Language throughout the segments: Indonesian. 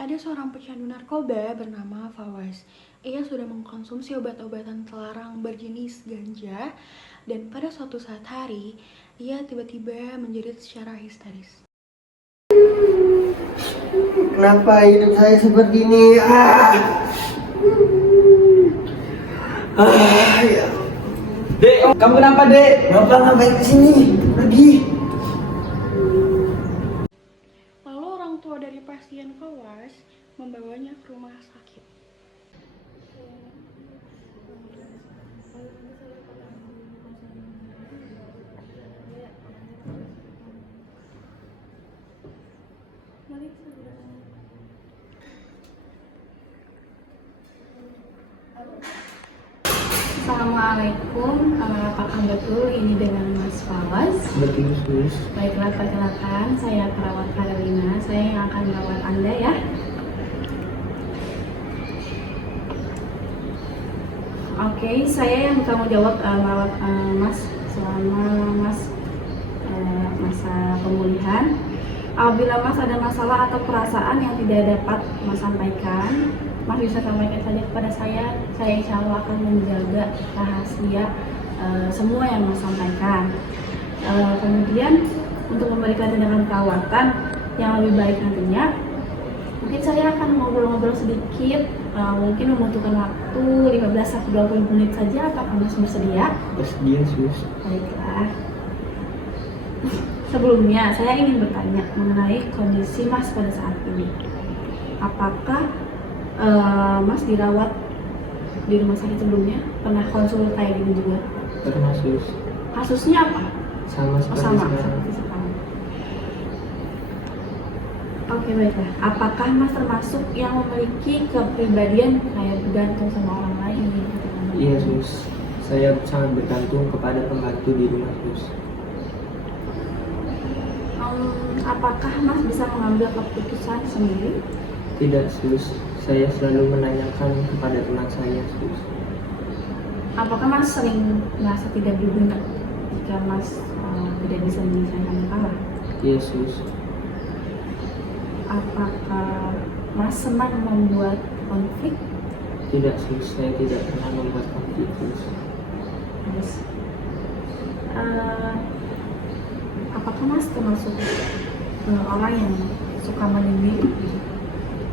Ada seorang pecandu narkoba bernama Fawaz. Ia sudah mengkonsumsi obat-obatan terlarang berjenis ganja dan pada suatu saat hari, ia tiba-tiba menjerit secara histeris. Kenapa hidup saya seperti ini? Ya. Dek, kamu kenapa, Dek? Bapak ngapain kesini? Pergi. Lalu orang tua dari pasien Fawaz membawanya ke rumah sakit. Assalamualaikum, apakah betul ini dengan Mas Fawaz? Betul, Sus. Baiklah, perkenalkan, saya perawat Karolina. Saya yang akan merawat Anda ya. Oke, saya yang bertanggung jawab merawat Mas selama Mas masa pemulihan. Apabila Mas ada masalah atau perasaan yang tidak dapat Mas sampaikan, Mas bisa sampaikan saja kepada saya. Saya insya Allah akan menjaga rahasia semua yang Mas sampaikan. Kemudian untuk memberikan tindakan perawatan yang lebih baik nantinya, mungkin saya akan ngobrol-ngobrol sedikit. Mungkin membutuhkan waktu 15-20 menit saja. Apakah Mas bersedia? Bersedia, Sus. Baiklah. Sebelumnya, saya ingin bertanya mengenai kondisi Mas pada saat ini. Apakah Mas dirawat di rumah sakit sebelumnya? Pernah konsul kayak gini juga? Pernah, Sus. Kasusnya apa? Sama seperti Sama, sekarang. seperti sekarang. Oke, baiklah. Apakah Mas termasuk yang memiliki kepribadian kayak bergantung sama orang lain? Iya, Sus. Saya sangat bergantung kepada pembantu di rumah, Sus. Apakah Mas bisa mengambil keputusan sendiri? Tidak, Sus. Saya selalu menanyakan kepada teman saya, Sus. Apakah Mas sering merasa tidak berguna jika Mas tidak bisa menyelesaikan masalah? Iya, Sus. Apakah Mas senang membuat konflik? Tidak, Sus. Saya tidak pernah membuat konflik, Sus. Terus, apakah Mas termasuk orang yang suka menyendiri?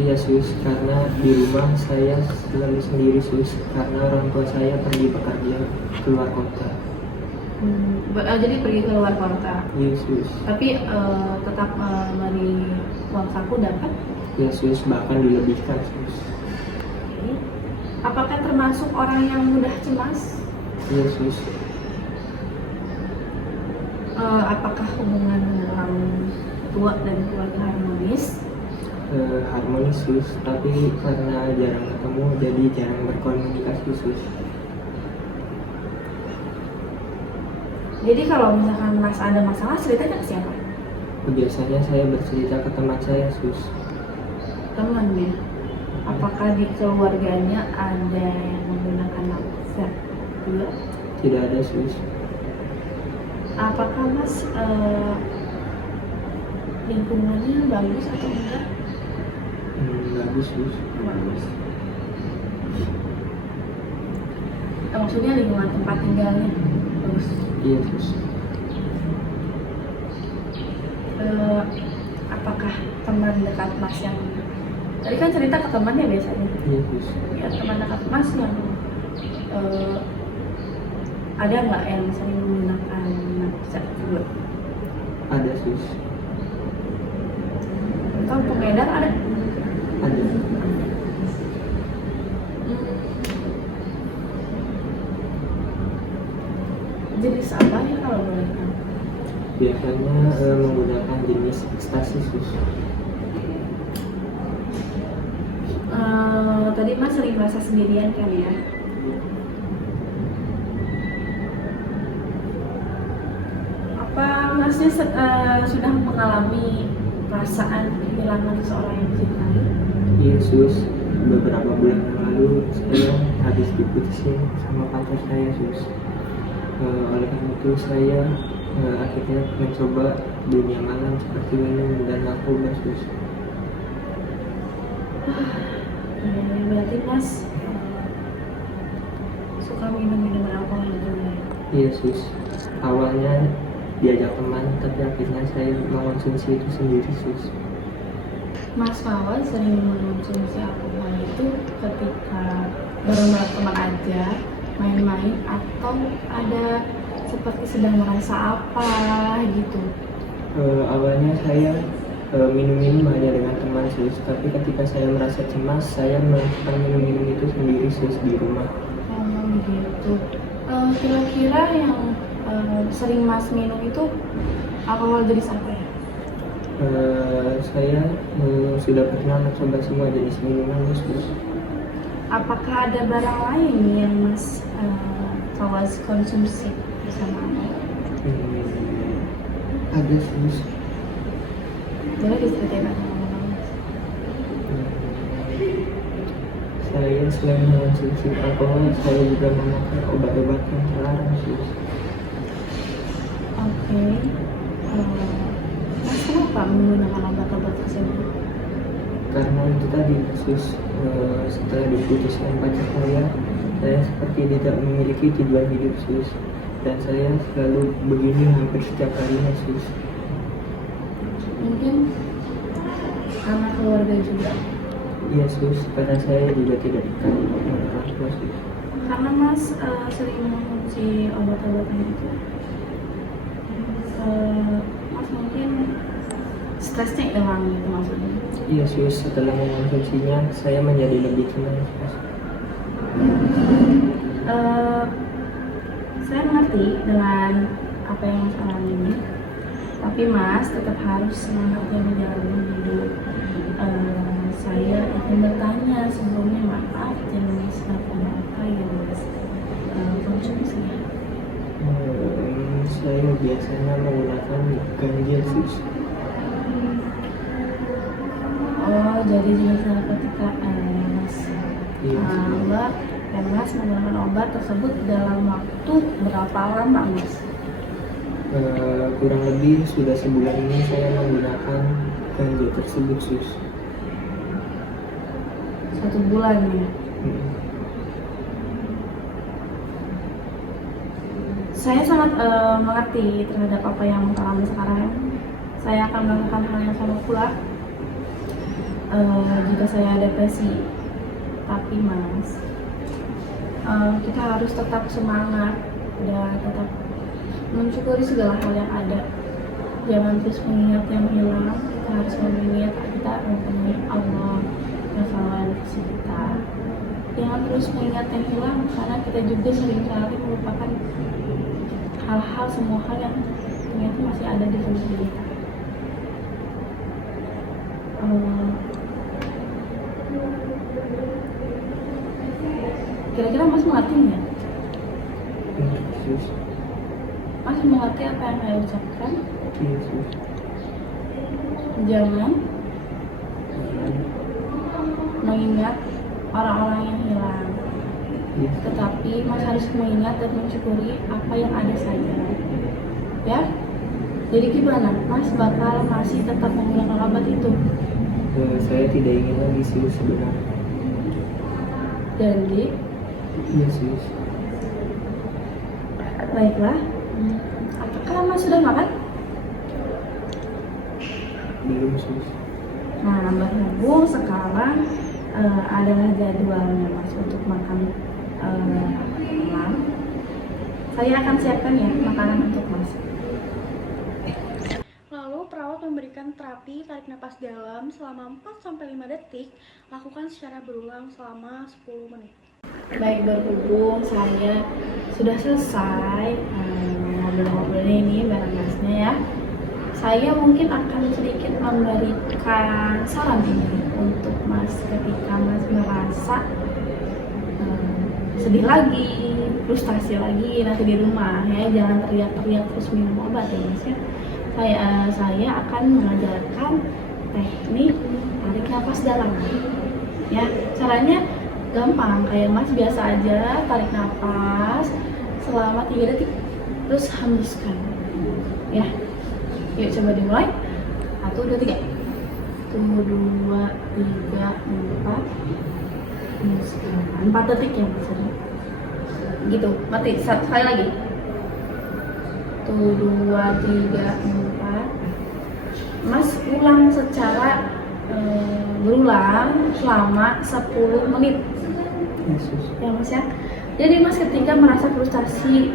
Iya, Sus, karena di rumah saya selalu sendiri, Sus, karena orang tua saya pergi bekerja keluar kota. Jadi pergi ke luar kota, Iya, Sus. tapi tetap dari uang saku dapat? Iya, Sus, bahkan dilebihkan, Sus. Oke. Apakah termasuk orang yang mudah cemas? Iya, Sus. Apakah hubungan dengan orang tua dan keluarga harmonis? Harmonis, Sus, tapi karena jarang ketemu jadi jarang berkomunikasi, Sus. Jadi kalau misalkan Mas ada masalah, ceritanya ke siapa? Biasanya saya bercerita ke teman saya, Sus. Temannya. Apakah di keluarganya ada yang menggunakan narkoba juga? Tidak ada, Sus. Apakah Mas lingkungannya bagus atau enggak? Bagus, Sus. Bagus. Maksudnya lingkungan tempat tinggalnya bagus. Iya, Sus. Apakah teman dekat Mas yang tadi kan cerita ke temannya biasanya? Iya, Sus. Ya, teman dekat Mas yang ada nggak yang sering menggunakan narkoba juga? Ada, Sus. Atau pengedar ada? Ada. Jenis apa ya kalau boleh tahu? Biasanya menggunakan jenis ekstasi, Sus. Tadi Mas sering merasa sendirian kan ya? Apa Masnya sudah mengalami perasaan kehilangan seseorang yang dicintai? Iya, Sus. Beberapa bulan yang lalu saya habis diputusin sama pacar saya, Sus. Oleh karena itu saya akhirnya mencoba dunia malam seperti minum dan narkoba, Sus. berarti Mas suka minum minuman alkohol juga ya? Iya sus, awalnya diajak teman tapi akhirnya saya mengonsumsi itu sendiri sus. Mas Fawaz sering mengonsumsi alkohol itu ketika bareng teman aja, main-main, atau ada seperti sedang merasa apa gitu? Awalnya saya minum-minum hanya dengan teman sus, tapi ketika saya merasa cemas saya melakukan minum-minum itu sendiri sus di rumah. Oh gitu. Kira-kira yang sering Mas minum itu alkohol jenis apa ya? Saya sudah pernah mencoba semua jenis minuman sus. Apakah ada barang lain yang Mas Fawaz konsumsi bersama Anda? Ada sus. Boleh diceritain sama Mas? Saya selain mengonsumsi alkohol, saya juga memakai obat-obat yang terlarang sus. Oke. Mas kenapa menggunakan obat-obat tersebut? Karena itu tadi sus, setelah diputuskan pacar saya seperti tidak memiliki tujuan hidup sus, dan saya selalu begini hampir setiap harinya sus. Mungkin karena keluarga juga. Iya sus, karena saya juga tidak dekat dengan orang tua sus. Karena Mas sering mengonsumsi obat-obatan itu, Mas mungkin stresnya hilang gitu maksudnya. Iya sus, setelah mengonsumsinya saya menjadi lebih tenang sus. Saya mengerti dengan apa yang Mas alami, tapi Mas tetap harus semangatnya menjalani hidup. Saya ingin bertanya sebelumnya, maaf jenis apa yang Mas konsumsi? Saya biasanya menggunakan ganja sus. Oh, jadi jenis narkotika Mas. Iya sus. Mbak dan Mas menggunakan obat tersebut dalam waktu berapa lama Mas? Kurang lebih sudah sebulan ini saya menggunakan ganja tersebut sus. 1 bulan ya. Saya sangat mengerti terhadap apa yang Mas alami sekarang. Saya akan melakukan hal yang sama pula jika saya depresi. Tapi Mas, kita harus tetap semangat dan tetap mensyukuri segala hal yang ada. Jangan terus mengingat yang hilang. Kita harus mengingat kita mempunyai Allah yang selalu ada di sisi kita. Jangan terus mengingat yang hilang, karena kita juga seringkali melupakan hal-hal, semua hal yang ternyata masih ada di dalam diri kita. Kira-kira Mas mengerti nggak? Sus. Mas mengerti apa yang saya ucapkan? Iya sus. Jangan mengingat orang-orang yang hilang, Iya. tetapi Mas harus mengingat dan mensyukuri apa yang ada saja. Ya? Jadi gimana? Mas bakal masih tetap menggunakan obat itu? Saya tidak ingin lagi sus sebenarnya. Jadi, Iya sus. baiklah. Apakah Mas sudah makan? Belum sus. Nah, berhubung sekarang adalah jadwalnya Mas untuk makan malam, saya akan siapkan ya makanan untuk Mas. Lalu perawat memberikan terapi tarik napas dalam selama 4-5 detik, lakukan secara berulang selama 10 menit. Baik, berhubung saya sudah selesai ngobrol-ngobrol ini bareng Masnya ya, saya mungkin akan sedikit memberikan saran ini untuk Mas ketika Mas merasa sedih lagi, frustasi lagi nanti di rumah ya, jangan teriak-teriak terus minum obat ya Mas ya. Saya akan mengajarkan teknik tarik nafas dalam ya. Caranya gampang, kayak Mas biasa aja tarik nafas selama 3 detik terus hembuskan ya. Yuk coba dimulai. 1, 2, 3. 1, 2, 3, 4, 4 detik ya Mas. Gitu, mati. Sekali lagi. Tuh, 2, 3, 4. Mas ulang secara berulang selama 10 menit. Yesus. Ya Mas ya. Jadi Mas ketika merasa frustasi,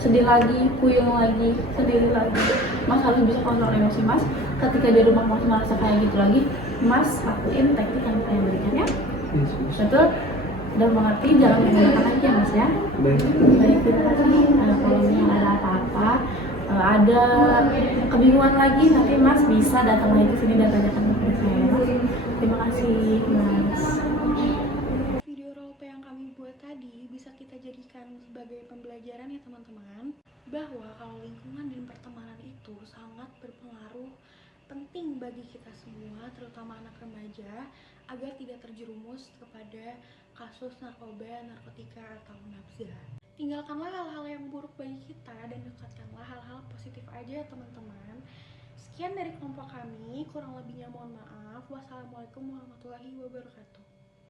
sedih lagi, puyeng lagi, sendiri lagi, Mas harus bisa kontrol emosi Mas. Ketika di rumah Mas merasa kayak gitu lagi, Mas lakuin teknik yang saya berikan ya. Yesus. Betul? Udah mengerti, jangan menggunakan lagi ya Mas ya. Baik. Baik, terima kasih. Kalau misalnya ada apa-apa, ada kebingungan lagi, nanti Mas bisa datang lagi ke sini dan tanyakan ke saya. Terima kasih Mas. Video roleplay yang kami buat tadi bisa kita jadikan sebagai pembelajaran ya teman-teman, bahwa kalau lingkungan dan pertemanan itu sangat berpengaruh penting bagi kita semua, terutama anak remaja, agar tidak terjerumus kepada kasus narkoba, narkotika, atau nafsa. Tinggalkanlah hal-hal yang buruk bagi kita dan dekatkanlah hal-hal positif aja teman-teman. Sekian dari kelompok kami, kurang lebihnya mohon maaf. Wassalamualaikum warahmatullahi wabarakatuh.